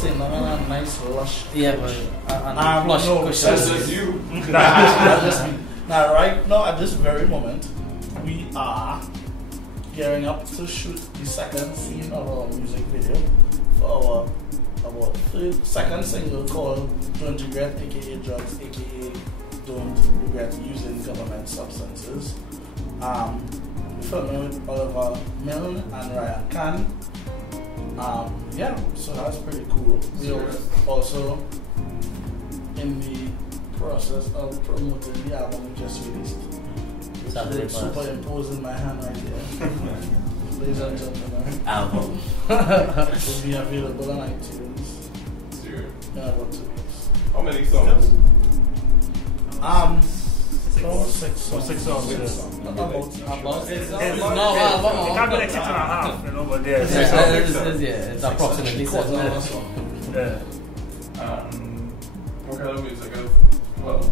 sitting down on a nice lush. Yeah, but plush cushion. That's just you. That's just me. Now, right now, at this very moment, we are gearing up to shoot the second scene of our music video for our second single called Don't Regret, aka Drugs, aka Don't Regret Using Government Substances. We're filming with Oliver Milne and Ryan Khan. Yeah, so that's pretty cool. We're also in the process of promoting the album we just released. It's superimposed in my hand right here. Ladies and gentlemen. Album. It will be available on iTunes. Sure. In about 2 weeks. How many songs? 6 songs. 6 songs. About 6 songs. No, It can't be like 6.5, you know, but yeah, 6 songs. It's approximately 7. Yeah. What kind of music is, what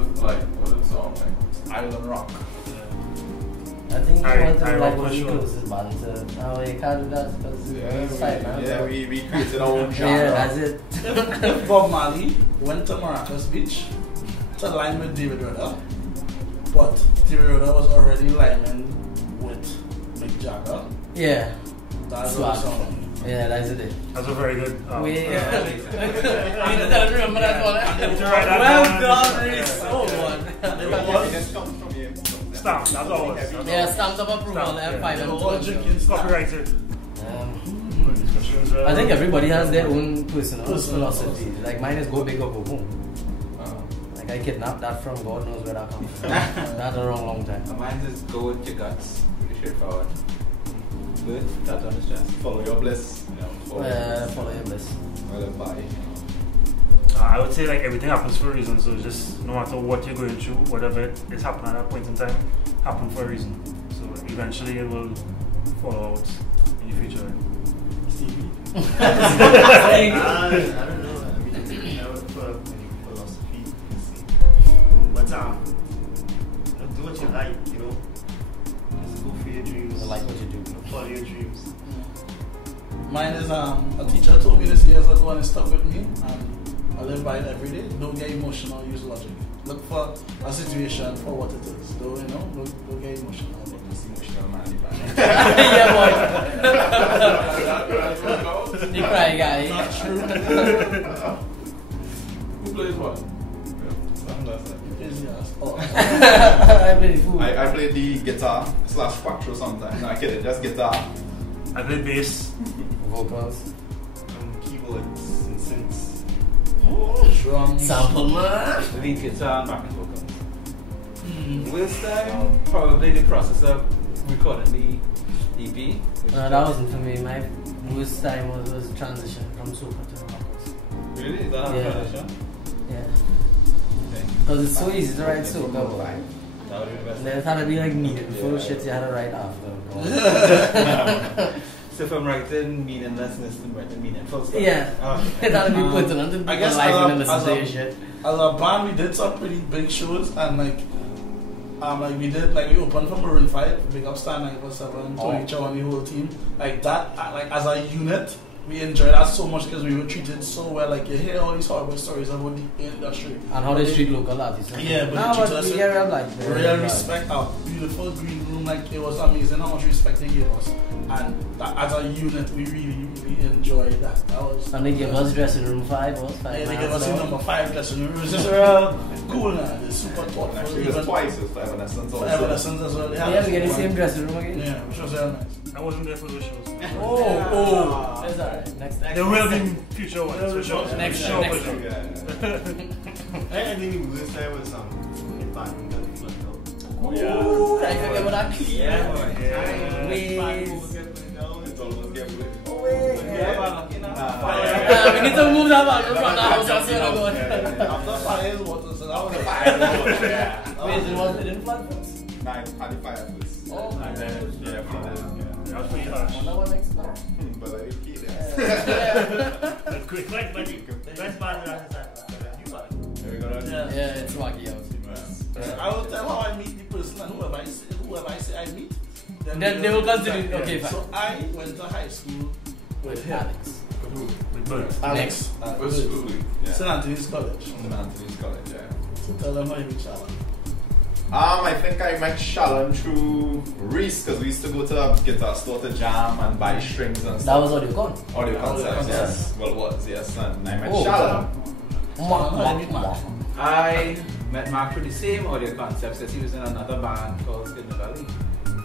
is the song like? Island rock. I think you want to I like rock what for you sure. close this band to. No, you can't do that because it's tight, man. Yeah, we created our own genre. Yeah, that's it. If Bob Marley went to Maracas Beach to line with David Rudder, but David Rudder was already lining with Mick Jagger, Yeah. that's Swag. the song. Yeah, that's it. That's a very good. I don't remember that one. Well done, Rhys. Oh, man. Stamp, that's all it was. Yeah, stamps of approval, F5 and All drinking stuff. Copyrighted. I think everybody has their own personal philosophy. Like mine is go big or go home. Like I kidnapped that from God knows where that comes from. That's a long time. Mine is go with your guts. Pretty straightforward. Good. That's on his chest. Follow your bliss. You know, Follow your bliss. follow your body. I would say like everything happens for a reason, so just no matter what you're going through, whatever is happening at that point in time, happen for a reason. So eventually it will fall out in the future. Stevie. I don't know. I mean, I would put up any philosophy, you can see. But do what you like, you know. Just go for your dreams. I like what you do. Follow your dreams. Mine is a teacher told me this years ago and it stuck with me. I live by it every day. Don't get emotional, use logic. Look for a situation for what it is. Don't get emotional. This emotional man. Yeah, boy. You cry, guy. Not true. Who plays what? Crazy ass. Oh. I play food. I play the guitar / quattro sometimes. No, I kidding, just guitar. I play bass. Vocals. Keyboards and synths. Drums. Sample, man. Lead guitar and backing vocals. Worst time, probably the process of recording the EP. No, that wasn't for me. My worst time was transition from soca to rockers. Really? Is that a Yeah. transition? Yeah. Because it's so easy to write soca. That would be the best. And then it had to be like needed full shit you had to write after. So from writing meaninglessness to writing meaningful stuff. Yeah. It had to be put on until I people guess like as it a- and listen to your shit. As a band, we did some pretty big shows and we opened for Maroon 5, Big Up Star 947, Tony Chow and the whole team. Like that, like as a unit, we enjoyed that so much because we were treated so well. Like you hear all these horrible stories about the industry And how they treat local artists. Yeah, but no, they but treat us we with get real like real respect. Our beautiful green room, like it was amazing how much respect they gave us, and that, as a unit, we really enjoyed that. That was. And they give us dressing room 5 was 5. Yeah, they gave us the number 5 dressing room. It was just real cool, man. It's super thoughtful. Actually, it was twice with Evanescence For also. Evanescence as well. Yeah, we get the same dressing room again. Yeah, which was real nice. I wasn't there for those shows. Oh, that's alright. Next time. There will be future ones for sure. Next show time. for sure. Yeah. I think the worst time was in Bangkok got flooded out. Ooh, I forget what that Yeah, boy. Wait. It's almost get with. We need to move that back from the house. That's where I'm going. After fire water, so that was a fire. Wait, it didn't flood first? Nah, it had the fire first. Oh, And then, yeah, flooded. That was pretty harsh. wonder what next time. But I didn't keep it. Quick, like magic. Best part of that is that. There we go. Yeah, it's wacky out. I will tell how I meet the person and whoever I say I meet. Then they will continue. Okay, fine. So I went to high school with him. Alex. With Bert. Alex. What's school? St. Anthony's College. St. Anthony's College, yeah. So tell them how you meet Shallun. I think I met Shallun through Rhys, because we used to go to a guitar store to jam and buy strings and That stuff. was audio con. Audio concepts, yes. Well, it was, yes. And I met Shallun. I met Mark through the same audio concepts as he was in another band called Skid in the Valley.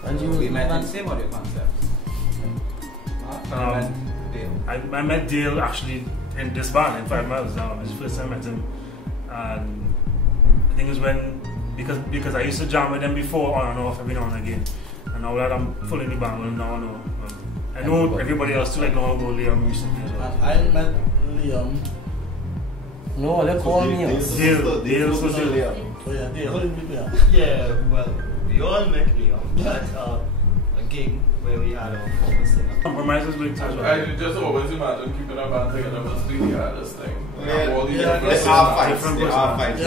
And you We met in the same audio concepts. I met Dale actually in this band in 5 Miles. It was the first time I met him, and I think it was when because I used to jam with them before on and off every now and again, and now that I'm fully in the band with him now, I know everybody else too. Like long ago, Liam recently as well. I met Liam. No, they call me. Dale. Oh yeah, Dale. How did we meet Liam? Yeah, well, we all met Liam at a gig where we had our former singer. Compromises big too as well. I just always imagine keeping a band together must be the hardest thing. There are fights.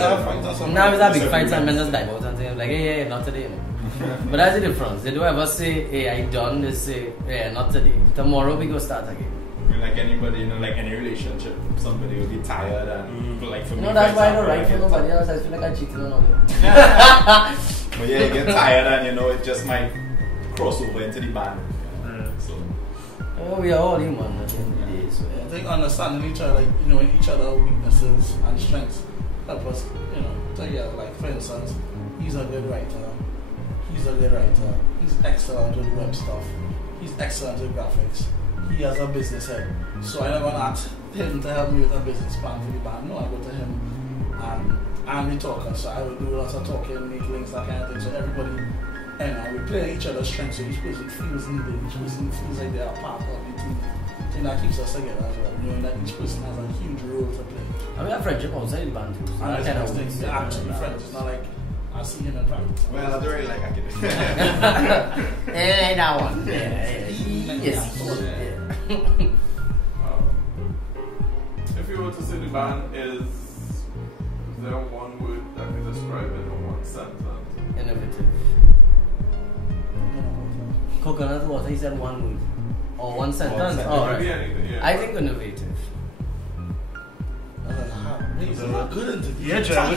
Now it's a big fight and men just dive out and say like, hey, not today. But that's the difference. They don't ever say, hey, I done. They say, hey, not today. Tomorrow we go start again. I mean, like anybody, like any relationship, somebody will be tired and like for me. That's why I don't write for nobody else. I feel like I cheated on you. But yeah, you get tired and it just might cross over into the band. So. Oh, we are all human at the end of the day. So. I think understanding each other, like, each other's weaknesses and strengths help us, together. Like, for instance, he's a good writer. He's excellent with web stuff. He's excellent with graphics. He has a business head. So I never asked him to help me with a business plan for the band. No, I go to him and we talk. So I will do lots of talking, make links, that kind of thing. So everybody, we play each other's strengths. So each person feels needed. Each person feels like they are part of the team. And that keeps us together as well. Knowing that each person has a huge role to play. And we have friendship outside the band too. So and that's kind of thing. We're actually friends. It's not like I see him in practice. Well, I don't really like Akid. Hey, that one. Yes. If you were to say the band is there one word that can describe it in one sentence? Innovative. Coconut water, he said one word. Or one sentence. Oh, right. Anything, yeah. I think innovative. Good interview. Yeah, Joe. We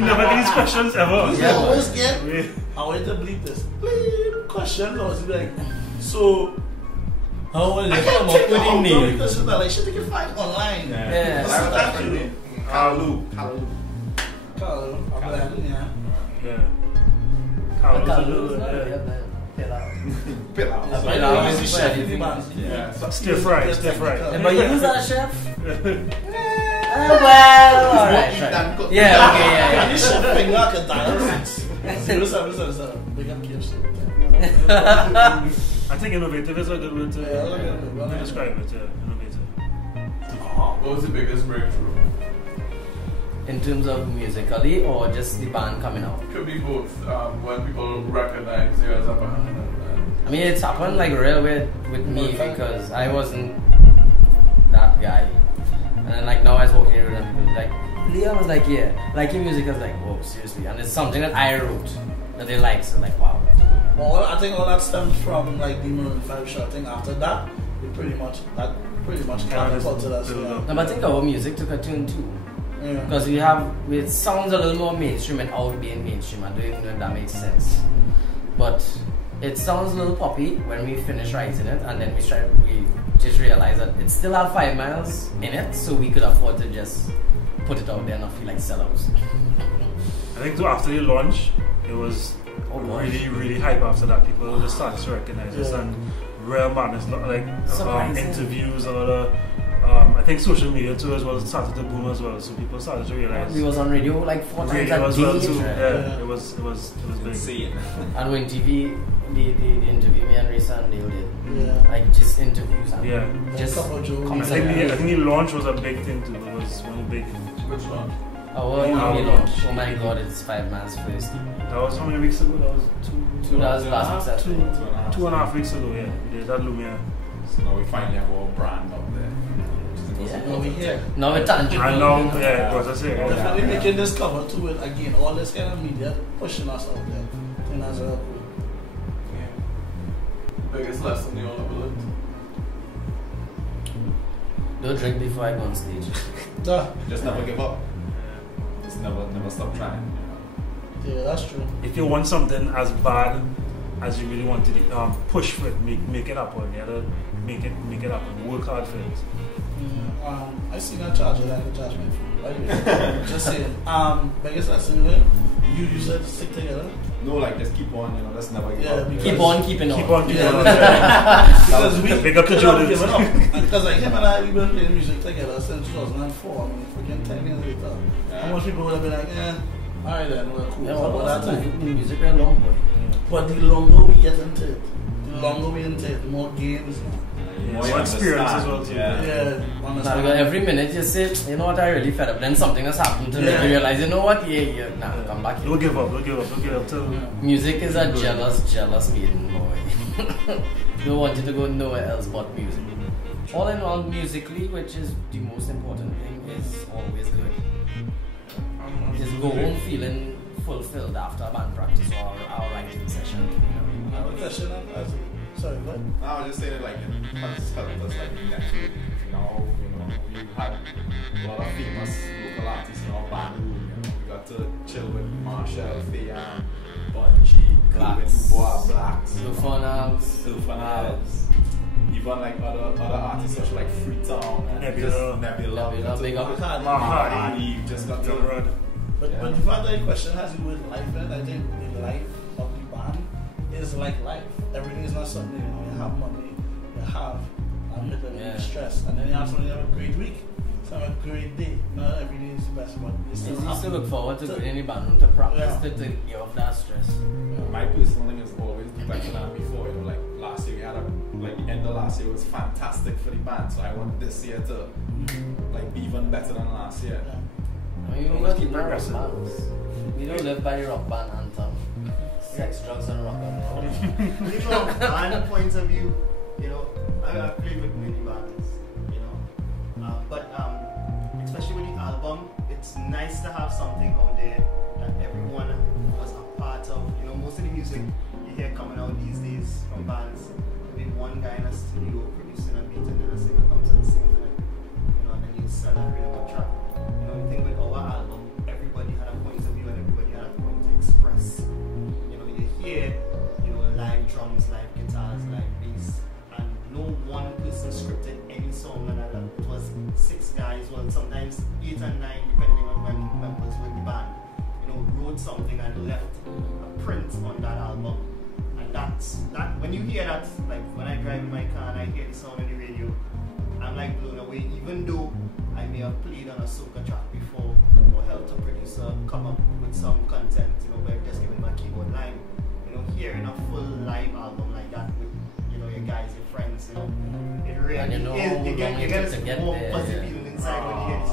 never get these questions ever. We always get, I want to bleep this. Bleep questions. I was like, so. How will I they can't come up think with of a how name? this is like shit you can find online. Yeah. Thank you. Kalu. Carlo. Yeah. Yeah. Carlos. Stir fry. But you use that, chef? Well, alright. Yeah, okay, yeah. You should finger like a dial 0777. Big up KFC. I think innovative is a good word to describe it. Yeah, innovative. What was the biggest breakthrough? In terms of musically or just the band coming out? Could be both. When people recognize you as a band. I mean, it's happened like real weird with me because I wasn't that guy. And then like now I was walking around and people like, Leon was like, yeah, like your music. I was like, whoa, seriously. And it's something that I wrote that they like, so like, wow. Well, I think all that stems from like the Maroon 5 show. I think after that, we pretty much catapulted us. No, but I think our music took a tune too. Yeah. Because it sounds a little more mainstream without being mainstream. I don't even know if that makes sense. But it sounds a little poppy when we finish writing it, and then we just realized that it still have 5 miles in it, so we could afford to just put it out there and not feel like sellouts. I think too, after the launch, it was really, really hype after that. People just started to recognize us, and real madness, like interviews and all the. I think social media too as well started to boom as well, so people started to realize. We was on radio like 4 times radio a as day. well too. Yeah, it was big. Insane. And when TV, the interview me and Rhys and Dale did. Yeah. Like just interviews and just couple of jokes. I think the launch was a big thing too. It was one big. Which one? Our EP launch. Oh my god, it's 5 miles first. That was how many weeks ago? That was two. That was last week. 2.5 weeks ago. Yeah, we did that Lumia. So now we finally have our brand up there. Yeah. Now we're here. Now we're tangible. I know. Yeah, because I say. Definitely making this cover to it again. All this kind of media pushing us out there. I think that's real cool. Biggest lesson you all ever learned? Don't drink before I go on stage. Just never give up. Just never stop trying. Yeah, that's true. If you want something as bad as you really want to push for it, make it happen. You gotta make it happen. Work hard for it. I see that charger that I charge my phone. Anyway, just saying. But I guess that's similar. You usually stick together. No, like just keep on, just never give up. Keep on keeping on. Keep on keeping on. Because we big up to Jordan. Because like him and I, we've been playing music together since 2004. I mean, freaking 10 years later. Yeah. And most people would have been like, alright then, we're cool. Yeah, But that time. music very long, boy. But the longer we get into it, the more games. More experience as well too. Yeah, Now, every minute you say, you know what, I really fed up. Then something has happened to me. You realize, you know what, come back here. Don't give up till Music is a jealous maiden, boy. Don't want you to go nowhere else but music. All in all, musically, which is the most important thing, is always good. Just go home feeling fulfilled after a band practice or our writing session. I have a question. Sorry, what? I was just saying it like it helps us like naturally. Now, we had a lot of famous local artists in our band. We got to chill with Machel, Fayan, Bunchy, Dubois, Blacks, Sulfanabs, even like other artists such like Freetown and Nebula, big up Mark Hardy. Just got to run. But the fact that question has to do with life, and I think the life of the band is like life. Everything is not something, you have money, you have stress, and then you have something, you have a great week, so have a great day. Not every day is the best, but it's still you still look forward to going in the band room to practice to take care of that stress. My personal thing is always better than before. Like last year we had the end of last year was fantastic for the band, so I want this year to like be even better than last year. I mean, we don't keep rock bands. We don't live by the rock band anthem. Sex, drugs, and rock and roll. From a band point of view, I've played with many bands, but especially with the album, it's nice to have something out there that everyone was a part of. Most of the music you hear coming out these days from bands, there'll be one guy in a studio producing a beat and then a singer comes and sings in it, and then you sell that rhythm and track. The thing with our album, everybody had a point of view and everybody had a point to express. You hear, live drums, live guitars, live bass, and no one person scripted any song, and it was 6 guys, well sometimes 8 and 9 depending on when members were in the band, wrote something and left a print on that album. And that when you hear that, like when I drive in my car and I hear the sound on the radio, I'm like blown away, even though I may have played on a soca track before or helped a producer come up with some content, by just giving my keyboard line. Hearing a full live album like that with, your guys, your friends, it really and you get more positive feeling inside when you hear this.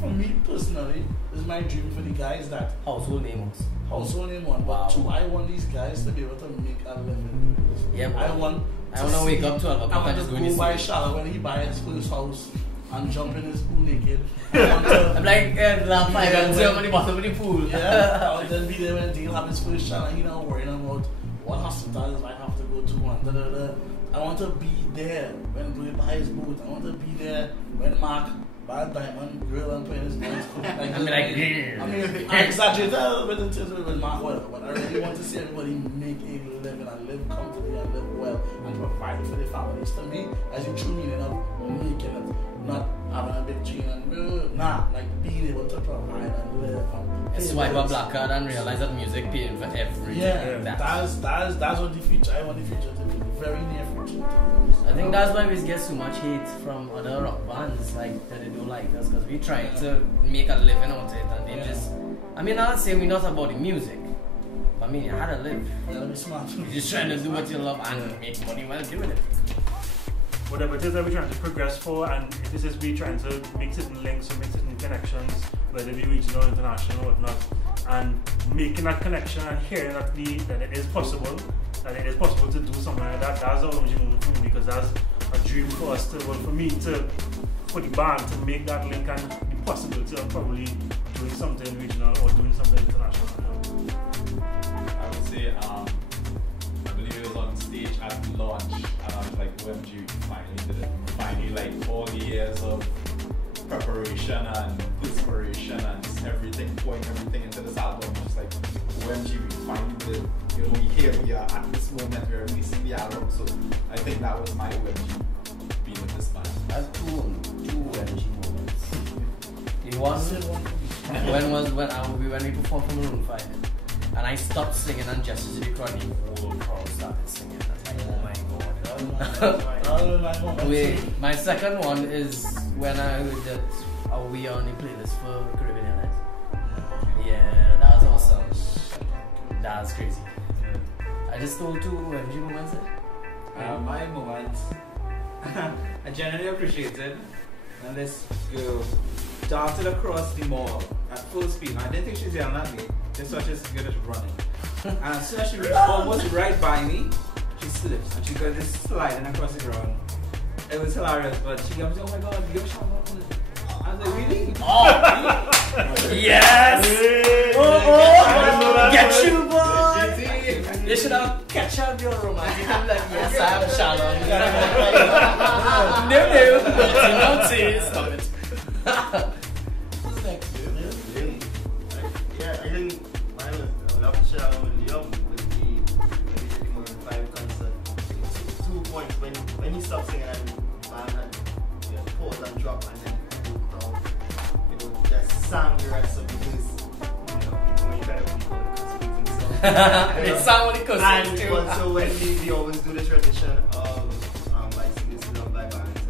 For me personally, this is my dream for the guys that household name one. But 2, I want these guys to be able to make a living. Yeah, I want to wake up 12 o'clock. I want to go by Shallun when he buys his first house and jump in his pool naked. I'm like last night and jump on the bottom of the pool. Yeah, I would then be there when Dean have his first child and not worrying about what hospitals I have to go to and I want to be there when Blue buys his boot. I want to be there when Mark buys diamond grill and playing his guns. I exaggerate a little bit in terms of with Mark well, but I really want to see everybody make a living and live comfortably and live well and provide for their families. To me, as the true meaning of making it, not having a big chain and like being able to provide and live. Swipe a black card and realize that music paying for everything. Yeah, that's what the future. I want the future to be very near future. I think that's why we get so much hate from other rock bands that they don't like us because we try to make a living out of it and they just. I mean, I'm not saying we're not about the music. I mean, you had to live. You gotta be smart. You're just trying to do what you love and make money while doing it. Whatever it is that we're trying to progress for, and if this is we trying to make certain links or make certain connections, whether it be regional or international or whatnot, and making that connection and hearing that it is possible to do something like that, that's all OMG moving for me because that's a dream for us to, well, for me to, for the band to make that link and the possibility of probably doing something regional or doing something international. I would say, I believe it was on stage at launch, like OMG finally did it. Finally, like all the years of preparation and inspiration and just everything, pouring everything into this album, just like OMG, we finally did. You know, we are at this moment, we're releasing the album, so I think that was my OMG being with this band. I have two OMG moments. The one when we performed for Maroon 5, and I stopped singing and just to the crowd, the whole crowd started singing. I was like, oh my god. Wait, my second one is when I heard that we are on the playlist for Caribbean Night. Yeah, that was awesome. That was crazy. I just told two OMG moments. My moment, I genuinely appreciated when this girl darted across the mall at full speed. And I didn't think she was yelling at me. Just thought she was good at running. And as soon as she was almost right by me, she slips and she goes just sliding across the ground. It was hilarious, but she goes, oh my god, you're Shallun. I was like, really? Oh! Yes! Oh! Get you, boy! You should have catch up your romantic. I'm like, yes, I am Shallun. No, stop it. Yeah, I think I love Shallun with the Maroon 5 concert. 2 points when he stopped singing and band had pause and drop and then moved down. Just sang the rest of the piece. When you kind of It sounded like and too. Also when we always do the tradition of like sing this love by bands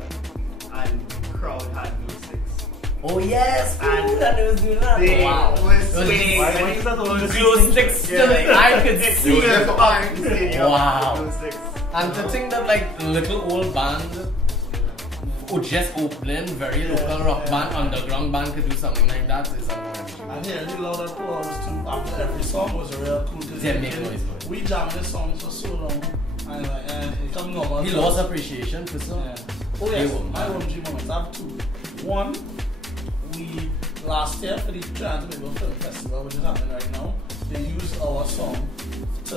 and the crowd had no sticks. Oh yes, and they was doing that. They wow. was swinging. Why is that all the Glue sticks still I could see it. Wow. And to think that like little old band who just opening, very local rock band, underground band could do something like that is amazing. And yeah, really loud applause too. After every song was real cool because we jammed this song for so long. And like, it comes normal. He lost appreciation for some. Yeah. Oh yes, my OMG moments. I have two. One, we last year for the Trinidad Tobago Film Festival, which is happening right now, they used our song to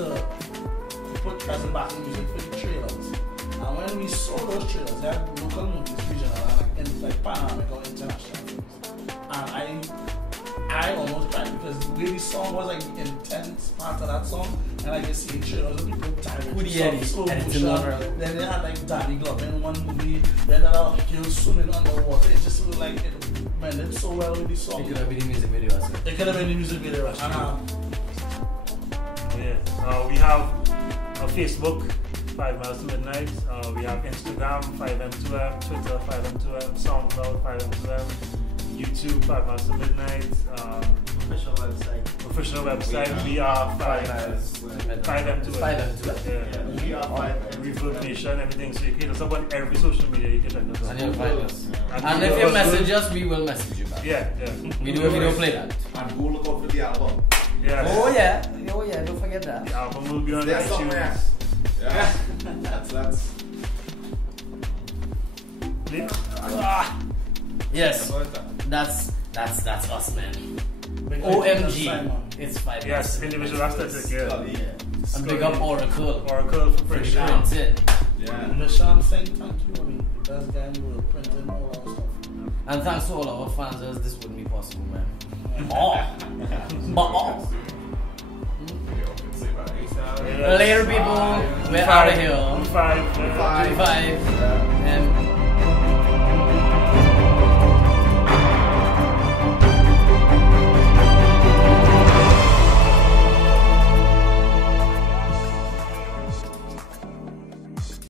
put present back in music for the trailers. And when we saw those trailers, they had local movies, regional, and like panoramic or international films. And I almost cried because the way the song was, like the intense part of that song, and like you see trailers of people diving in slow motion. Then they had like Danny Glover in one movie, then there are girls swimming underwater. It just looked like it blended so well with the song. It could have been the music video as well. It could have been the music video as well. Yeah. We have a Facebook, 5 Miles to Midnight. We have Instagram, 5M2M, Twitter, 5M2M, SoundCloud, 5M2M, YouTube, 5 Miles to Midnight. Official website. We are 5M2M. 5M2M. We are 5M2M. Reverb Nation, everything. So you can hit us up on every social media. You can check us out. And you'll find us. And if you message us, we will message you back. Yeah. We do play that. And go look out for the album. Yeah. Oh yeah, don't forget that. The album will be on There's iTunes. somewhere. Yeah. that's Yes. That's us, man. OMG, it's 5 Yes, individual aesthetic, yeah. And big up Oracle for for printing. printing. yeah. Machel saying thank you. I mean, the best guy in the world printing all our stuff. And thanks to all our fans, as this wouldn't be possible, man. Later, people. We're out of here. 5. 5.